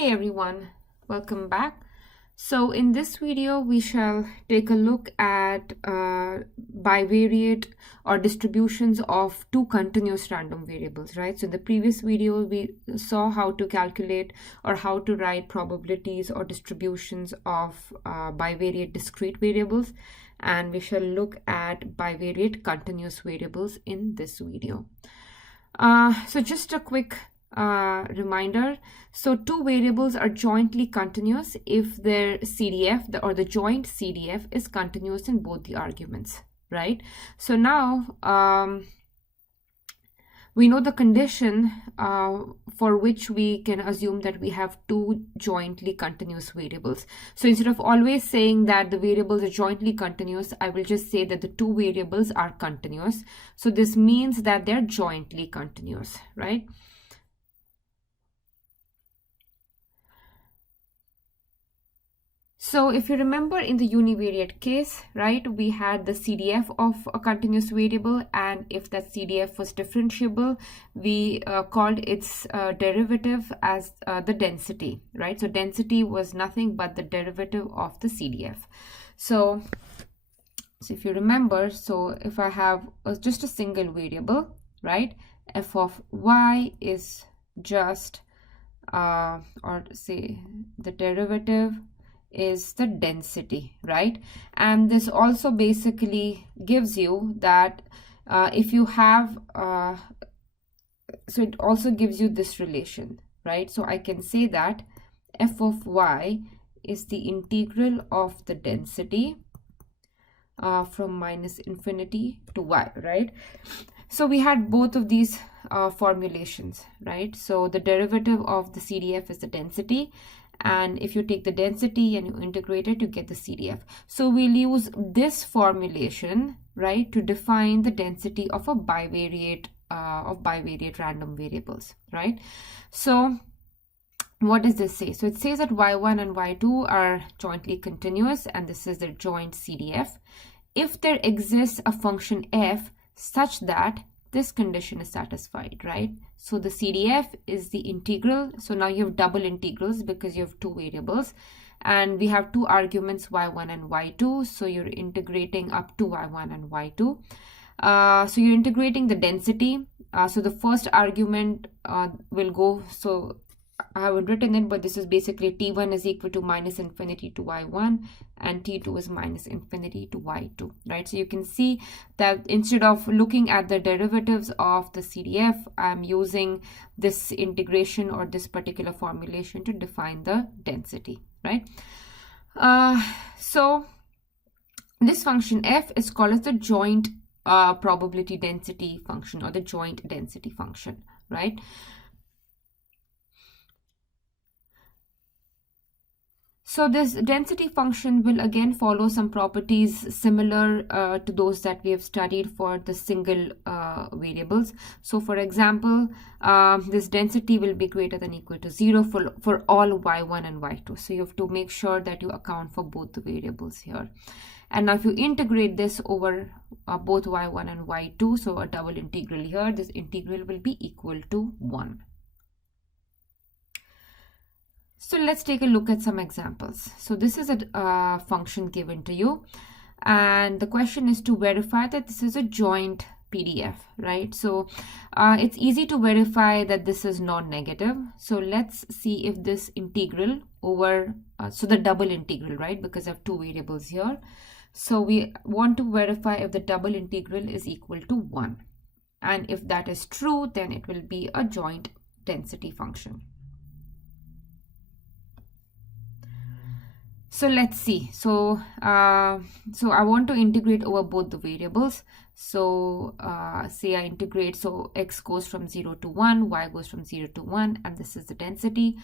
Hey everyone, welcome back. So in this video, we shall take a look at bivariate or distributions of two continuous random variables, right? So in the previous video, we saw how to calculate or how to write probabilities or distributions of bivariate discrete variables. And we shall look at bivariate continuous variables in this video. So just a quick reminder. So two variables are jointly continuous if their CDF or the joint CDF is continuous in both the arguments, right? So now we know the condition for which we can assume that we have two jointly continuous variables. So instead of always saying that the variables are jointly continuous, I will just say that the two variables are continuous. So this means that they're jointly continuous, right? So if you remember in the univariate case, right, we had the CDF of a continuous variable, and if that CDF was differentiable, we called its derivative as the density, right? So density was nothing but the derivative of the CDF. So if you remember, so if I have just a single variable, right, f of y is just, or say the derivative is the density, right? And this also basically gives you that if you have, so it also gives you this relation, right? So I can say that f of y is the integral of the density from minus infinity to y, right? So we had both of these formulations, right? So the derivative of the CDF is the density, and if you take the density and you integrate it, you get the CDF. So we'll use this formulation, right, to define the density of a bivariate random variables, right? So what does this say? So it says that y1 and y2 are jointly continuous, and this is their joint CDF. If there exists a function f such that this condition is satisfied, right? So the CDF is the integral. So now you have double integrals because you have two variables, and we have two arguments, y1 and y2. So you're integrating up to y1 and y2. So you're integrating the density. So the first argument will go, so I haven't written it, but this is basically t1 is equal to minus infinity to y1, and t2 is minus infinity to y2, right? So you can see that instead of looking at the derivatives of the CDF, I'm using this integration or this particular formulation to define the density, right? So this function f is called as the joint probability density function, or the joint density function, right? So this density function will again follow some properties similar to those that we have studied for the single variables. So for example, this density will be greater than or equal to 0 for all y1 and y2. So you have to make sure that you account for both the variables here. And now if you integrate this over both y1 and y2, so a double integral here, this integral will be equal to 1. So let's take a look at some examples. So this is a function given to you, and the question is to verify that this is a joint PDF, right? So it's easy to verify that this is non-negative. So let's see if this integral over, so the double integral, right? Because I have two variables here. So we want to verify if the double integral is equal to 1. And if that is true, then it will be a joint density function. So let's see. So I want to integrate over both the variables. So say I integrate, so x goes from 0 to 1, y goes from 0 to 1, and this is the density.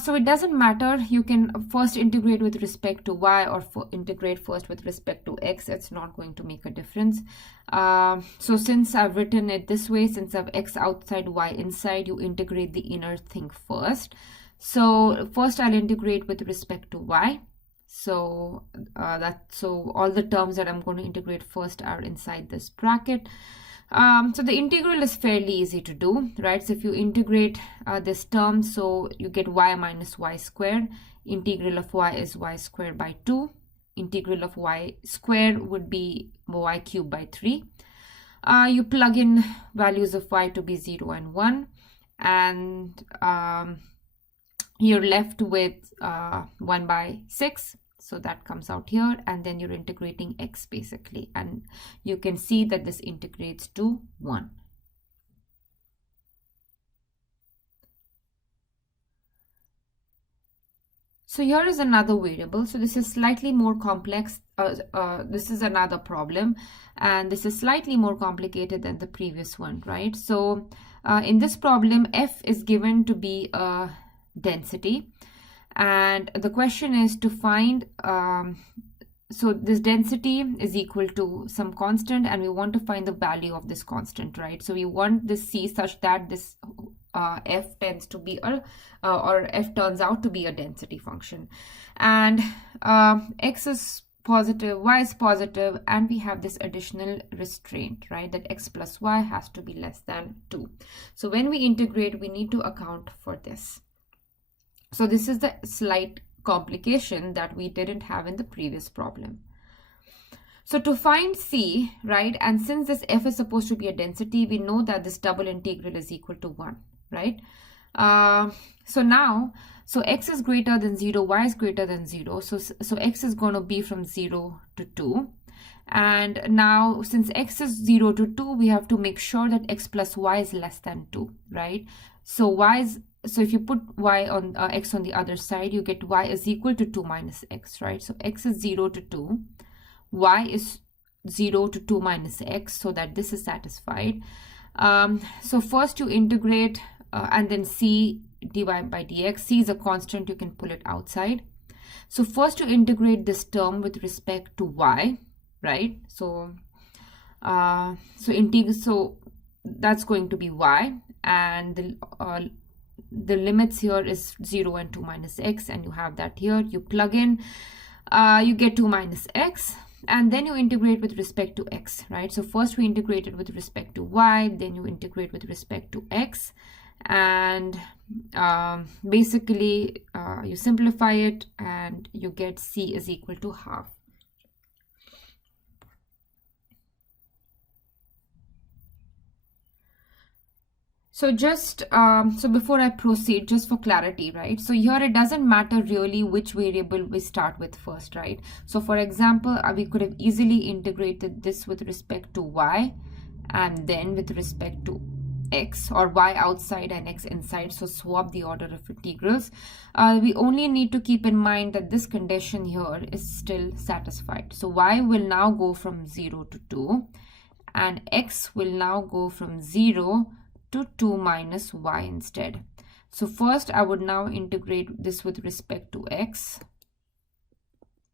So it doesn't matter. You can first integrate with respect to y, or integrate first with respect to x. It's not going to make a difference. So since I've written it this way, since I have x outside, y inside, you integrate the inner thing first. So first I'll integrate with respect to y. So so all the terms that I'm going to integrate first are inside this bracket. So the integral is fairly easy to do, right? So if you integrate this term, so you get y minus y squared. Integral of y is y squared by 2. Integral of y squared would be y cubed by 3. You plug in values of y to be 0 and 1, and you're left with 1 by 6. So that comes out here, and then you're integrating x basically, and you can see that this integrates to 1. So here is another variable. So this is slightly more complex. This is another problem, and this is slightly more complicated than the previous one, right? So in this problem, f is given to be a density, and the question is to find, so this density is equal to some constant, and we want to find the value of this constant, right? So we want this c such that this f tends to be a or f turns out to be a density function, and x is positive, y is positive, and we have this additional restraint, right, that x plus y has to be less than 2. So when we integrate, we need to account for this. So this is the slight complication that we didn't have in the previous problem. So to find c, right, and since this f is supposed to be a density, we know that this double integral is equal to 1, right? So now, so x is greater than 0, y is greater than 0. So x is going to be from 0 to 2. And now, since x is 0 to 2, we have to make sure that x plus y is less than 2, right? So so if you put y on x on the other side, you get y is equal to 2 minus x, right? So x is 0 to 2, y is 0 to 2 minus x, so that this is satisfied. So first you integrate and then c dy by dx. C is a constant, you can pull it outside. So first you integrate this term with respect to y, right? So so that's going to be y, and the limits here is 0 and 2 minus x, and you have that here. You plug in, you get 2 minus x, and then you integrate with respect to x, right? So first we integrated with respect to y, then you integrate with respect to x, and basically you simplify it, and you get c is equal to half. So just, so before I proceed, just for clarity, right? So here it doesn't matter really which variable we start with first, right? So for example, we could have easily integrated this with respect to y, and then with respect to x, or y outside and x inside. So swap the order of integrals. We only need to keep in mind that this condition here is still satisfied. So y will now go from 0 to 2, and x will now go from 0 to 2 minus y instead. So first I would now integrate this with respect to x,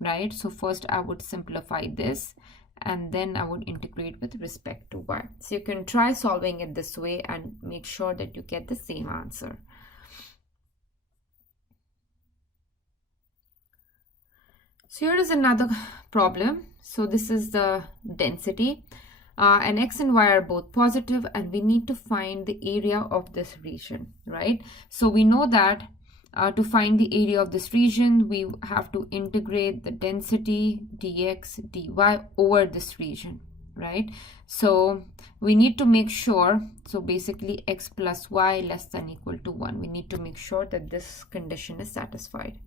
right? So first I would simplify this, and then I would integrate with respect to y. So you can try solving it this way and make sure that you get the same answer. So here is another problem. So this is the density. And x and y are both positive, and we need to find the area of this region, right? So we know that to find the area of this region, we have to integrate the density dx dy over this region, right? So we need to make sure, so basically x plus y less than equal to 1. We need to make sure that this condition is satisfied.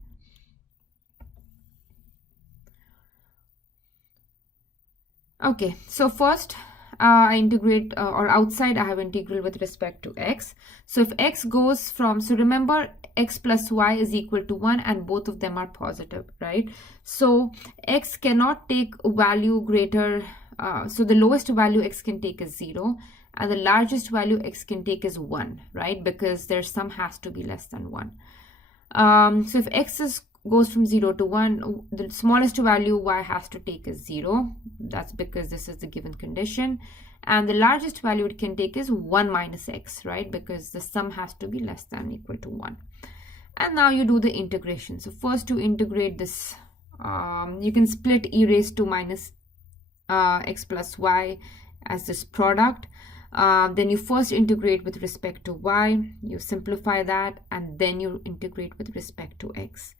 Okay, so first I integrate, or outside I have integral with respect to x. So if x goes from, so remember x plus y is equal to 1, and both of them are positive, right? So x cannot take a value greater, so the lowest value x can take is 0, and the largest value x can take is 1, right? Because their sum has to be less than 1. So if x goes from 0 to 1, the smallest value y has to take is 0. That's because this is the given condition. And the largest value it can take is 1 minus x, right? Because the sum has to be less than or equal to 1. And now you do the integration. So first to integrate this, you can split e raised to minus x plus y as this product. Then you first integrate with respect to y, you simplify that, and then you integrate with respect to x.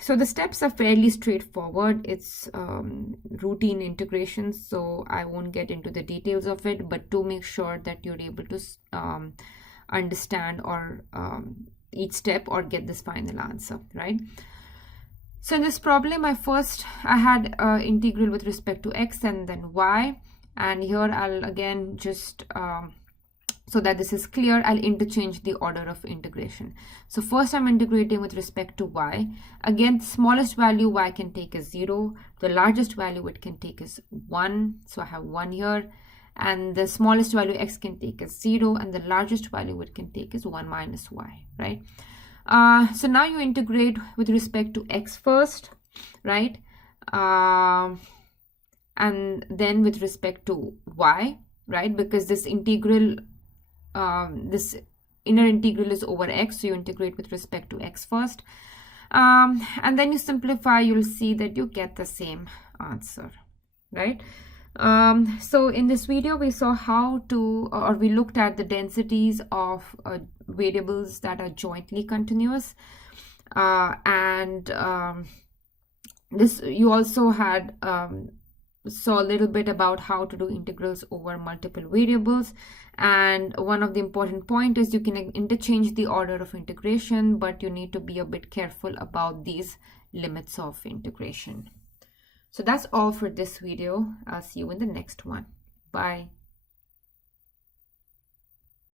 So the steps are fairly straightforward. It's routine integration, so I won't get into the details of it, but to make sure that you're able to understand or each step or get this final answer, right? So in this problem, I had integral with respect to x and then y, and here I'll again just so that this is clear, I'll interchange the order of integration. So first I'm integrating with respect to y. Again, the smallest value y can take is 0. The largest value it can take is 1. So I have 1 here. And the smallest value x can take is 0. And the largest value it can take is 1 minus y, right? So now you integrate with respect to x first, right? And then with respect to y, right? Because this integral, this inner integral is over x, so you integrate with respect to x first. And then you simplify, you'll see that you get the same answer, right? So in this video, we saw how to, or we looked at the densities of variables that are jointly continuous. This you also had saw a little bit about how to do integrals over multiple variables. And one of the important points is you can interchange the order of integration, but you need to be a bit careful about these limits of integration. So that's all for this video. I'll see you in the next one. Bye.